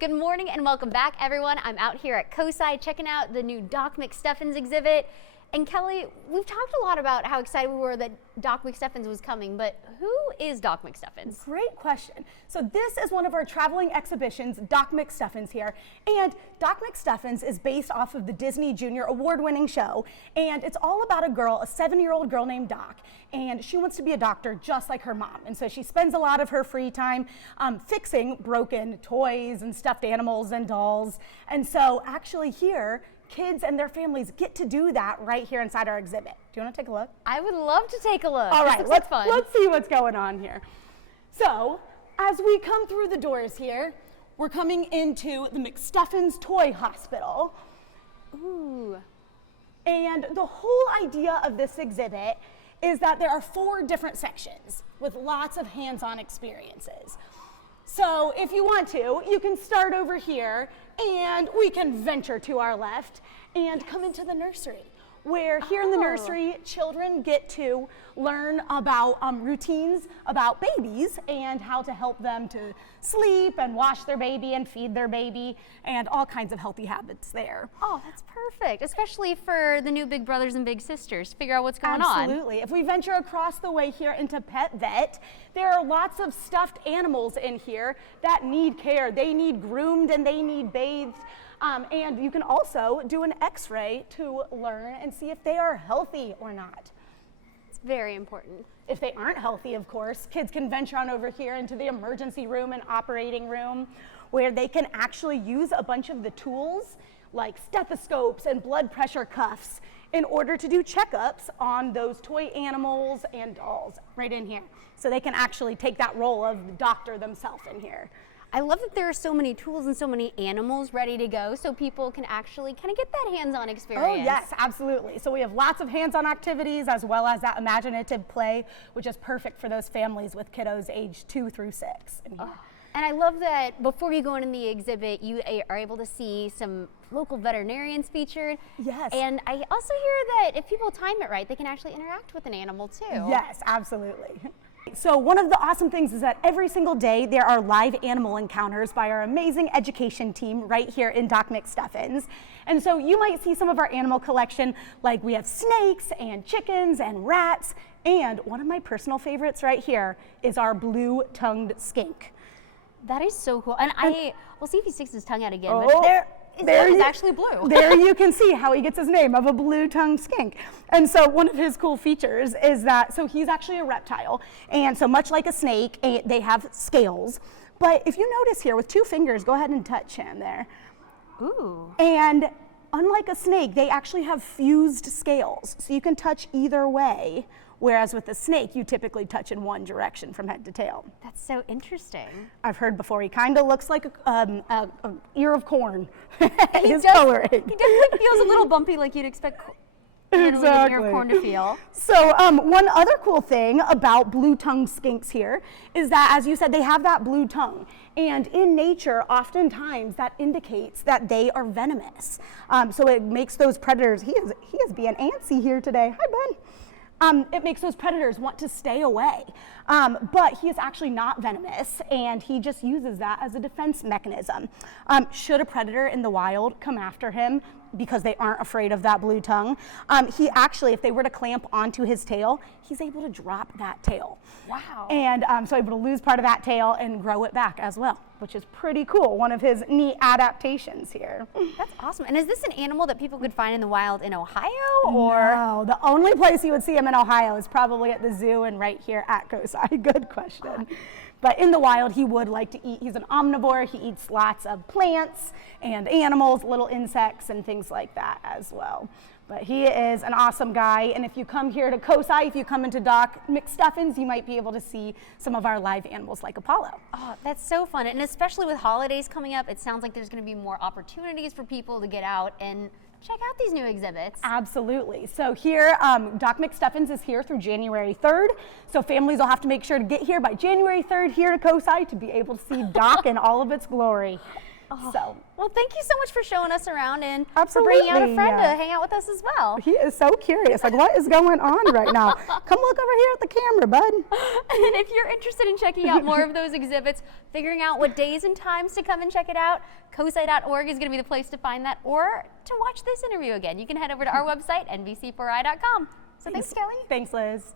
Good morning and welcome back, everyone. I'm out here at COSI checking out the new Doc McStuffins exhibit. And Kelly, we've talked a lot about how excited we were that Doc McStuffins was coming, but who is Doc McStuffins? Great question. So this is one of our traveling exhibitions, Doc McStuffins here. And Doc McStuffins is based off of the Disney Junior award-winning show. And it's all about a girl, a 7-year-old girl named Doc. And she wants to be a doctor just like her mom. And so she spends a lot of her free time fixing broken toys and stuffed animals and dolls. And so actually here, kids and their families get to do that right here inside our exhibit. Do you want to take a look? I would love to take a look. All right, fun. Let's see what's going on here. So, as we come through the doors here, we're coming into the McStuffins Toy Hospital. Ooh. And the whole idea of this exhibit is that there are 4 different sections with lots of hands-on experiences. So if you want to, you can start over here and we can venture to our left and come into the nursery, where here in the nursery, children get to learn about routines about babies and how to help them to sleep and wash their baby and feed their baby and all kinds of healthy habits there. Oh, that's perfect, especially for the new big brothers and big sisters to figure out what's going on. Absolutely. If we venture across the way here into Pet Vet, there are lots of stuffed animals in here that need care. They need groomed and they need bathed. And you can also do an x-ray to learn and see if they are healthy or not. It's very important. If they aren't healthy, of course, kids can venture on over here into the emergency room and operating room, where they can actually use a bunch of the tools like stethoscopes and blood pressure cuffs in order to do checkups on those toy animals and dolls right in here. So they can actually take that role of the doctor themselves in here. I love that there are so many tools and so many animals ready to go so people can actually kind of get that hands-on experience. Oh yes, absolutely. So we have lots of hands-on activities as well as that imaginative play, which is perfect for those families with kiddos aged 2 through 6. And I love that before you go in the exhibit, you are able to see some local veterinarians featured. Yes. And I also hear that if people time it right, they can actually interact with an animal too. Yes, absolutely. So one of the awesome things is that every single day there are live animal encounters by our amazing education team right here in Doc McStuffins. And so you might see some of our animal collection, like we have snakes and chickens and rats. And one of my personal favorites right here is our blue-tongued skink. That is so cool. And we'll see if he sticks his tongue out again. Oh, but there is actually blue. There you can see how he gets his name of a blue-tongued skink. And so one of his cool features is that, so he's actually a reptile. And so much like a snake, they have scales. But if you notice here with 2 fingers, go ahead and touch him there. Ooh. And unlike a snake, they actually have fused scales. So you can touch either way. Whereas with a snake, you typically touch in one direction from head to tail. That's so interesting. I've heard before, he kind of looks like an ear of corn. His coloring. He definitely feels a little bumpy like you'd expect an ear of corn to feel. So one other cool thing about blue-tongued skinks here is that, as you said, they have that blue tongue. And in nature, oftentimes that indicates that they are venomous. So it makes those predators, he is being antsy here today. Hi, bud. It makes those predators want to stay away. But he is actually not venomous, and he just uses that as a defense mechanism. Should a predator in the wild come after him because they aren't afraid of that blue tongue, he actually, if they were to clamp onto his tail, he's able to drop that tail. Wow. And so able to lose part of that tail and grow it back as well, which is pretty cool. One of his neat adaptations here. That's awesome. And is this an animal that people could find in the wild in Ohio? Or? No, the only place you would see him in Ohio is probably at the zoo and right here at COSI. Good question. But in the wild, he would like to eat. He's an omnivore. He eats lots of plants and animals, little insects and things like that as well. But he is an awesome guy. And if you come here to COSI, if you come into Doc McStuffins, you might be able to see some of our live animals like Apollo. Oh, that's so fun. And especially with holidays coming up, it sounds like there's going to be more opportunities for people to get out and check out these new exhibits. Absolutely. So here, Doc McStuffins is here through January 3rd. So families will have to make sure to get here by January 3rd here to COSI to be able to see Doc in all of its glory. So. Well, thank you so much for showing us around and for Absolutely, bringing out a friend yeah. to hang out with us as well. He is so curious, like what is going on right now? Come look over here at the camera, bud. And if you're interested in checking out more of those exhibits, figuring out what days and times to come and check it out, COSI.org is going to be the place to find that, or to watch this interview again. You can head over to our website, nbc4i.com. So thanks, Kelli. Thanks, Liz.